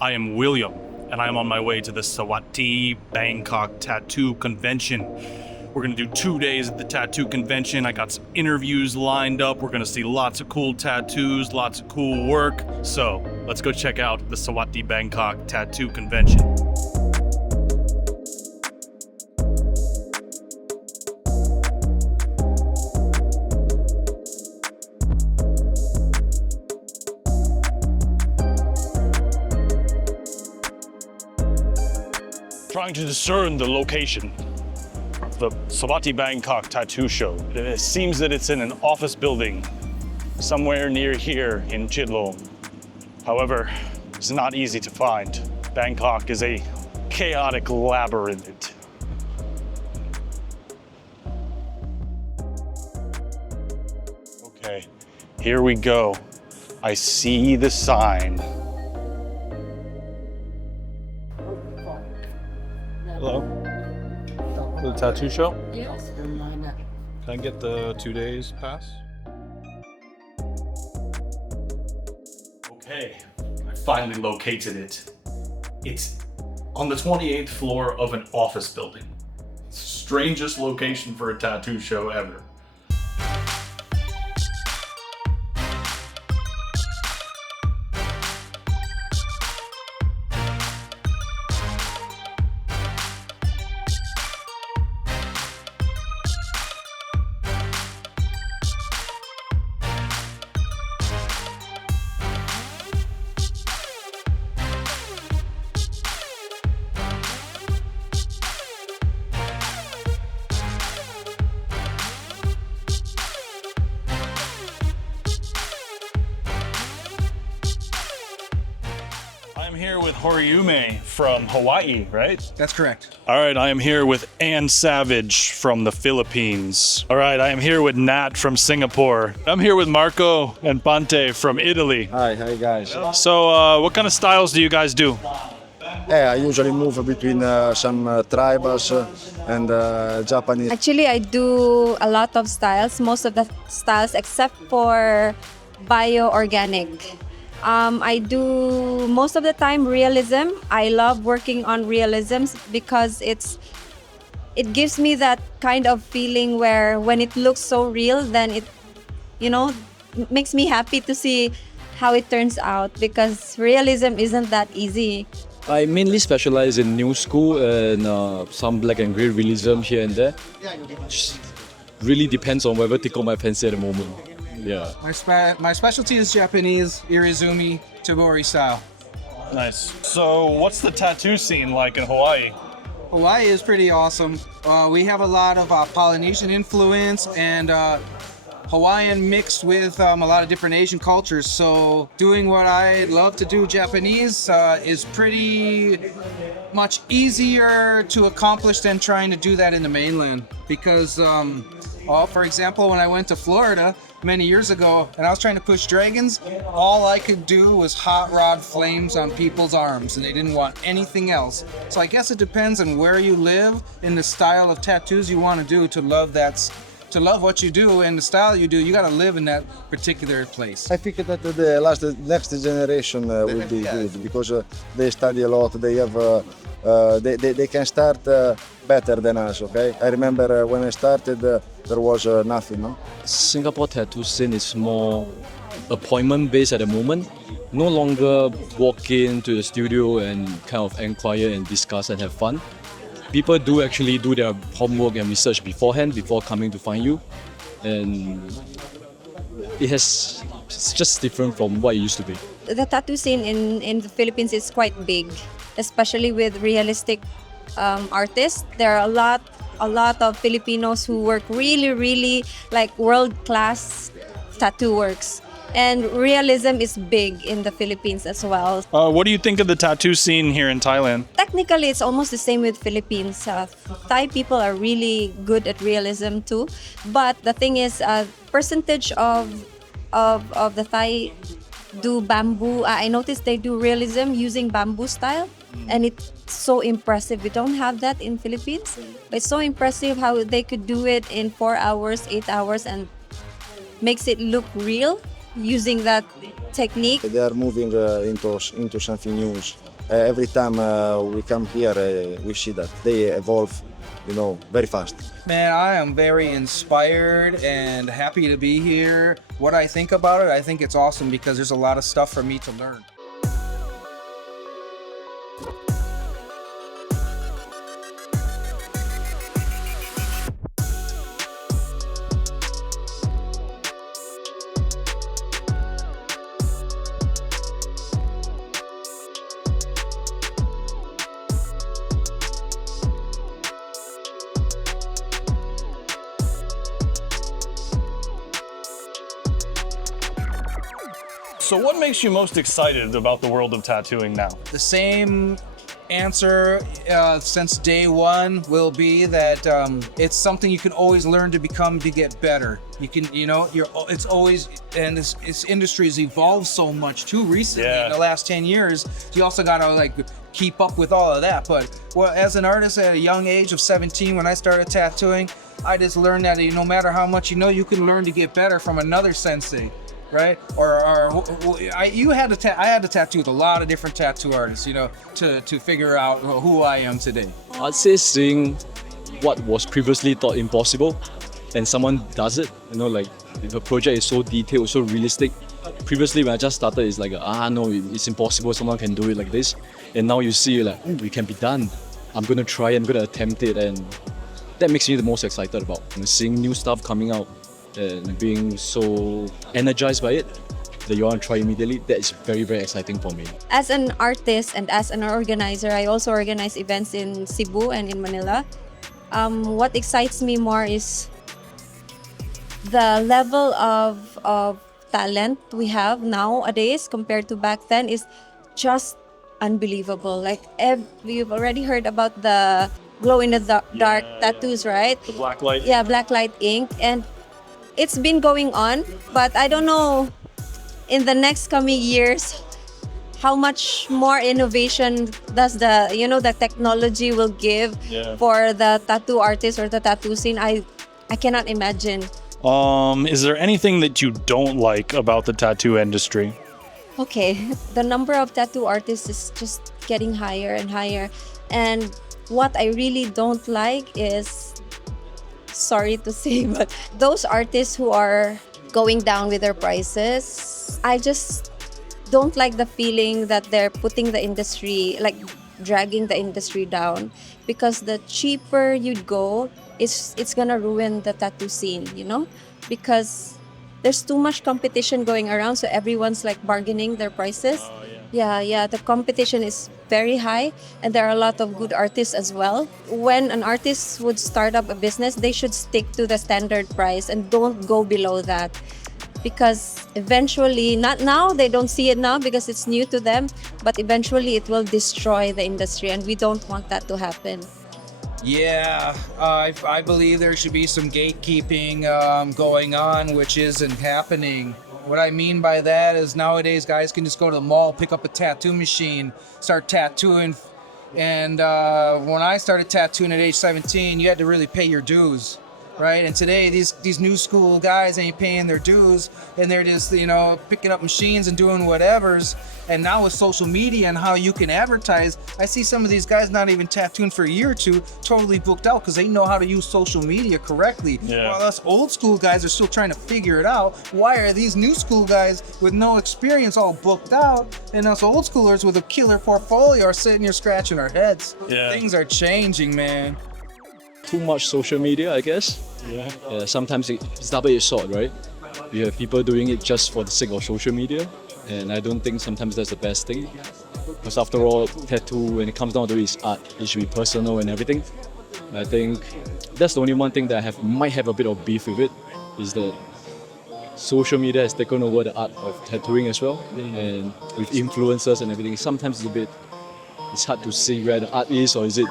I am William, and I am on my way to the Sawatdee Bangkok Tattoo Convention. We're gonna do 2 days at the tattoo convention. I got some interviews lined up. We're gonna see lots of cool tattoos, lots of cool work. So let's go check out the Sawatdee Bangkok Tattoo Convention. Trying to discern the location of the Sawatdee Bangkok Tattoo Show. It seems that it's in an office building somewhere near here in Chitlong. However, it's not easy to find. Bangkok is a chaotic labyrinth. Okay, here we go. I see the sign. Hello. For the tattoo show? Yes. Can I get the 2 days pass? Okay, I finally located it. It's on the 28th floor of an office building. Strangest location for a tattoo show ever. I'm here with Horiyume from Hawaii, right? That's correct. All right, I am here with Ann Savage from the Philippines. All right, I am here with Nat from Singapore. I'm here with Marco and Pante from Italy. Hi guys. So, what kind of styles do you guys do? I usually move between some tribals and Japanese. Actually, I do a lot of styles, most of the styles except for bio-organic. I do most of the time realism. I love working on realisms because it gives me that kind of feeling where when it looks so real, then it, makes me happy to see how it turns out, because realism isn't that easy. I mainly specialize in new school and some black and grey realism here and there. Just really depends on whatever tickle my fancy at the moment. Yeah. My specialty is Japanese Irizumi Togori style. Nice. So, what's the tattoo scene like in Hawaii? Hawaii is pretty awesome. We have a lot of Polynesian influence and Hawaiian mixed with a lot of different Asian cultures. So doing what I love to do, Japanese, is pretty much easier to accomplish than trying to do that in the mainland. Because, for example, when I went to Florida many years ago and I was trying to push dragons, all I could do was hot rod flames on people's arms and they didn't want anything else. So I guess it depends on where you live and the style of tattoos you want to do to love what you do and the style you do. You got to live in that particular place. I think that the next generation will be good because they study a lot. They have they can start better than us. Okay, I remember when I started, there was nothing. No. Singapore tattoo scene is more appointment based at the moment. No longer walk into the studio and kind of inquire and discuss and have fun. People do actually do their homework and research beforehand before coming to find you, and it's just different from what it used to be. The tattoo scene in the Philippines is quite big, especially with realistic artists. There are a lot of Filipinos who work really like world-class tattoo works. And realism is big in the Philippines as well. What do you think of the tattoo scene here in Thailand? Technically, it's almost the same with Philippines. Thai people are really good at realism too. But the thing is, percentage of the Thai do bamboo. I noticed they do realism using bamboo style. And it's so impressive. We don't have that in Philippines. But it's so impressive how they could do it in 4 hours, 8 hours, and makes it look real using that technique. They are moving into something new. Every time we come here, we see that they evolve, very fast. Man, I am very inspired and happy to be here. What I think about it, I think it's awesome because there's a lot of stuff for me to learn. So what makes you most excited about the world of tattooing now? The same answer since day one will be that it's something you can always learn to become to get better. You can, it's always, and this industry has evolved so much too recently in the last 10 years. You also gotta keep up with all of that. But as an artist at a young age of 17, when I started tattooing, I just learned that no matter how much you can learn to get better from another sensei. Right? I had to tattoo with a lot of different tattoo artists, to figure out who I am today. I'd say seeing what was previously thought impossible and someone does it, if a project is so detailed, so realistic. Previously when I just started, it's like, no, it's impossible, someone can do it like this. And now you see it can be done. I'm gonna try, I'm gonna attempt it, and that makes me the most excited about seeing new stuff coming out. And being so energized by it that you want to try immediately, that is very, very exciting for me. As an artist and as an organizer, I also organize events in Cebu and in Manila. What excites me more is the level of talent we have nowadays compared to back then is just unbelievable. You've already heard about the glow in the dark tattoos, right? The black light. Yeah, black light ink. And it's been going on, but I don't know in the next coming years how much more innovation does the technology will give for the tattoo artist or the tattoo scene. I cannot imagine. Is there anything that you don't like about the tattoo industry? Okay, the number of tattoo artists is just getting higher and higher. And what I really don't like is, sorry to say, but those artists who are going down with their prices, I just don't like the feeling that they're putting the industry, dragging the industry down, because the cheaper you go, it's gonna ruin the tattoo scene, because there's too much competition going around, so everyone's bargaining their prices. Yeah, the competition is very high, and there are a lot of good artists as well. When an artist would start up a business, they should stick to the standard price and don't go below that, because eventually, not now, they don't see it now because it's new to them, but eventually it will destroy the industry, and we don't want that to happen. Yeah, I believe there should be some gatekeeping going on, which isn't happening. What I mean by that is nowadays guys can just go to the mall, pick up a tattoo machine, start tattooing. And when I started tattooing at age 17, you had to really pay your dues, right? And today these new school guys ain't paying their dues, and they're just picking up machines and doing whatevers. And now with social media and how you can advertise, I see some of these guys not even tattooing for a year or two, totally booked out because they know how to use social media correctly. Yeah. While us old school guys are still trying to figure it out. Why are these new school guys with no experience all booked out, and us old schoolers with a killer portfolio are sitting here scratching our heads? Yeah. Things are changing, man. Too much social media, I guess. Yeah, sometimes it's double-edged sword, right? You have people doing it just for the sake of social media, and I don't think sometimes that's the best thing. Because after all, tattoo, when it comes down to it, is art. It should be personal and everything. I think that's the only one thing that might have a bit of beef with it, is that social media has taken over the art of tattooing as well, and with influencers and everything, sometimes it's hard to see where the art is, or is it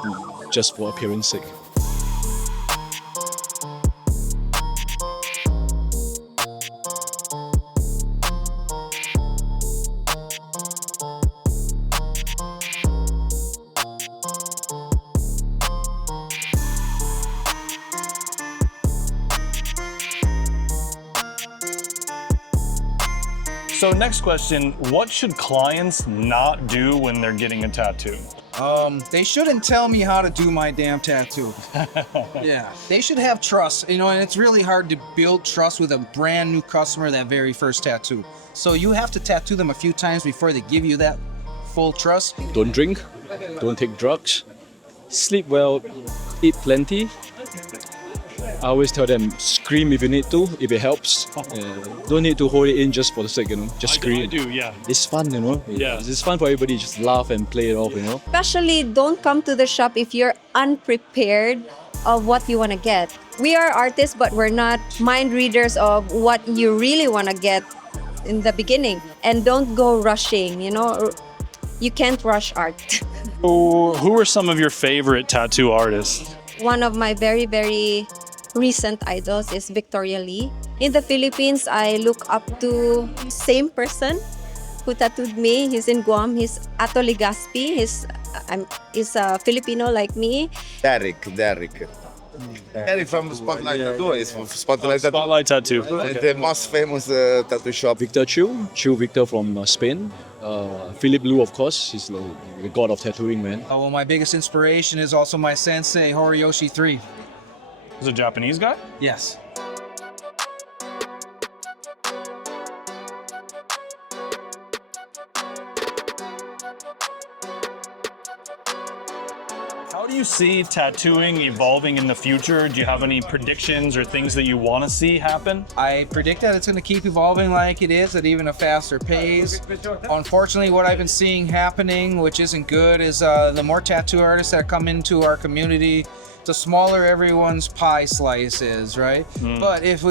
just for appearance sake. So next question, what should clients not do when they're getting a tattoo? They shouldn't tell me how to do my damn tattoo. Yeah, they should have trust, you know, and it's really hard to build trust with a brand new customer that very first tattoo. So you have to tattoo them a few times before they give you that full trust. Don't drink, don't take drugs, sleep well, eat plenty. I always tell them, scream if you need to, if it helps. Don't need to hold it in just for the sake, you know, just scream. I do, yeah. It's fun, you know. Yeah. It's fun for everybody, just laugh and play it off, you know. Especially don't come to the shop if you're unprepared of what you want to get. We are artists, but we're not mind readers of what you really want to get in the beginning. And don't go rushing, you know. You can't rush art. Who are some of your favorite tattoo artists? One of my very, very recent idols is Victoria Lee. In the Philippines, I look up to same person who tattooed me. He's in Guam. He's Ato Ligaspi. He's a Filipino like me. Derek from Spotlight Tattoo. Is from Spotlight Tattoo. Spotlight Tattoo. The most famous tattoo shop. Victor Chiu Victor from Spain. Philip Liu, of course, he's the god of tattooing, man. Well, my biggest inspiration is also my sensei, Horiyoshi 3. He's a Japanese guy? Yes. How do you see tattooing evolving in the future? Do you have any predictions or things that you want to see happen? I predict that it's going to keep evolving like it is at even a faster pace. Unfortunately, what I've been seeing happening, which isn't good, is the more tattoo artists that come into our community, the smaller everyone's pie slice is, right? But if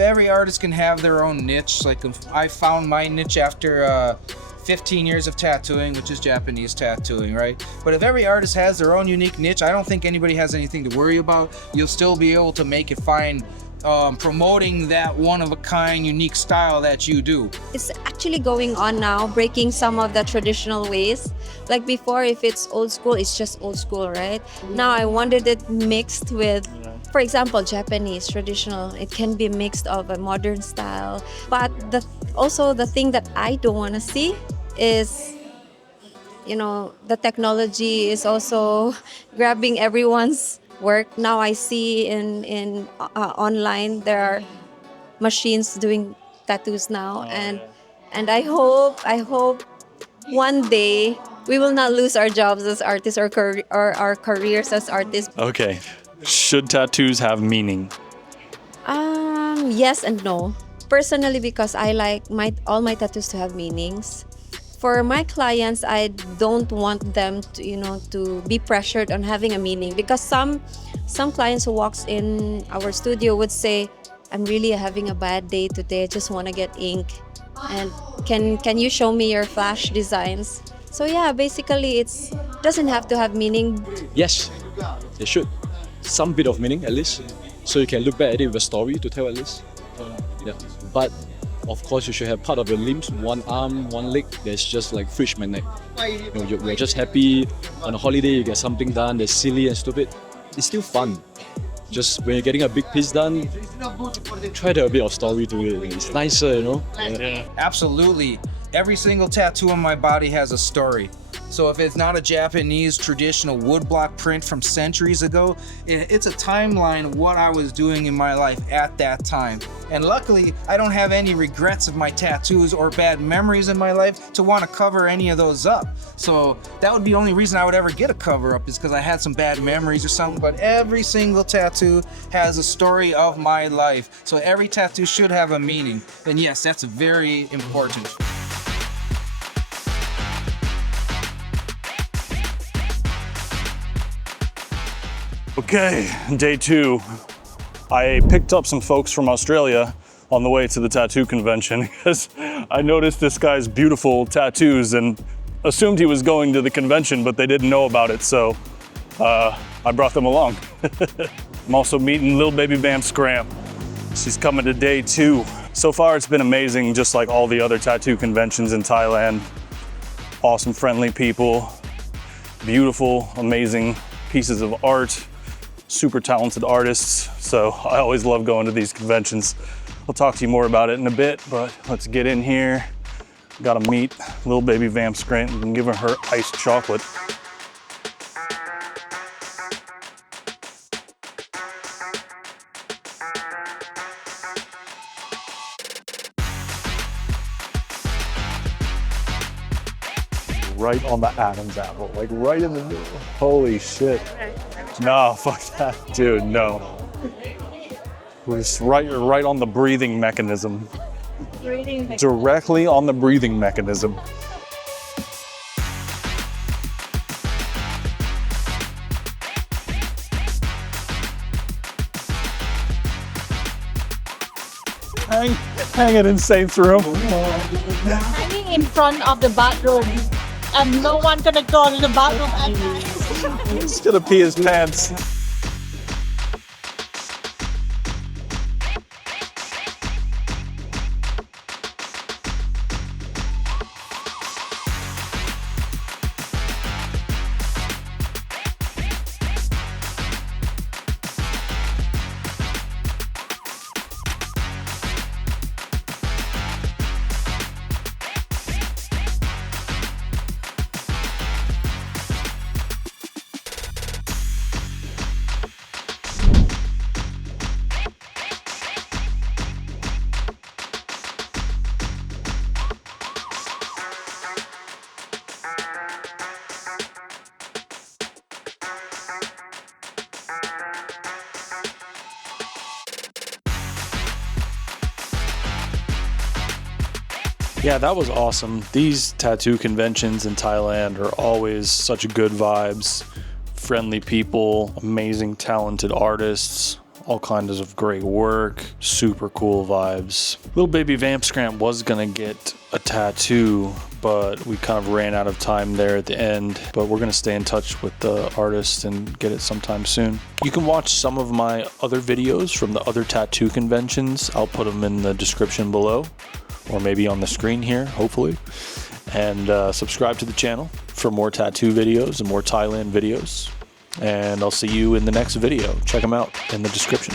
every artist can have their own niche, like I found my niche after 15 years of tattooing, which is Japanese tattooing, right? But if every artist has their own unique niche, I don't think anybody has anything to worry about. You'll still be able to make it fine, promoting that one-of-a-kind, unique style that you do. It's actually going on now, breaking some of the traditional ways. Like before, if it's old school, it's just old school, right? Now I wanted it mixed with, for example, Japanese traditional. It can be mixed of a modern style. But also the thing that I don't want to see is, you know, the technology is also grabbing everyone's work. Now I see in online there are machines doing tattoos now, and I hope one day we will not lose our jobs as artists or our careers as artists. Okay. Should tattoos have meaning? Yes and no. Personally, because I like all my tattoos to have meanings. For my clients, I don't want them to, you know, to be pressured on having a meaning, because some clients who walks in our studio would say, "I'm really having a bad day today. I just want to get ink, and can you show me your flash designs?" So yeah, basically it doesn't have to have meaning. Yes, they should. Some bit of meaning at least, so you can look back at it with a story to tell at least. Yeah, but of course you should have part of your limbs, one arm, one leg, that's just like fridge magnet. You know, you're just happy on a holiday, you get something done that's silly and stupid. It's still fun. Just when you're getting a big piece done, try to have a bit of story to it. It's nicer, you know? Yeah. Absolutely. Every single tattoo on my body has a story. So if it's not a Japanese traditional woodblock print from centuries ago, it's a timeline of what I was doing in my life at that time. And luckily, I don't have any regrets of my tattoos or bad memories in my life to want to cover any of those up. So that would be the only reason I would ever get a cover up, is because I had some bad memories or something. But every single tattoo has a story of my life. So every tattoo should have a meaning. And yes, that's very important. Okay, day 2. I picked up some folks from Australia on the way to the tattoo convention because I noticed this guy's beautiful tattoos and assumed he was going to the convention, but they didn't know about it, so I brought them along. I'm also meeting Lil Baby Bam Scram. She's coming to day 2. So far it's been amazing, just like all the other tattoo conventions in Thailand. Awesome, friendly people, beautiful, amazing pieces of art, super talented artists. So I always love going to these conventions. I'll talk to you more about it in a bit, but let's get in here. Gotta meet little baby Vamp Scranton and give her iced chocolate. Right on the Adam's apple, like right in the middle. Holy shit. No, fuck that. Dude, no. We're just right on the breathing mechanism. Directly on the breathing mechanism. Hang it in Saints Room. Hanging in front of the bathroom, and no one gonna go to the bathroom at night. He's gonna pee his pants. Yeah, that was awesome. These tattoo conventions in Thailand are always such good vibes. Friendly people, amazing talented artists, all kinds of great work, super cool vibes. Little baby Vamp Scramp was gonna get a tattoo, but we kind of ran out of time there at the end. But we're gonna stay in touch with the artist and get it sometime soon. You can watch some of my other videos from the other tattoo conventions. I'll put them in the description below, or maybe on the screen here, hopefully. And subscribe to the channel for more tattoo videos and more Thailand videos. And I'll see you in the next video. Check them out in the description.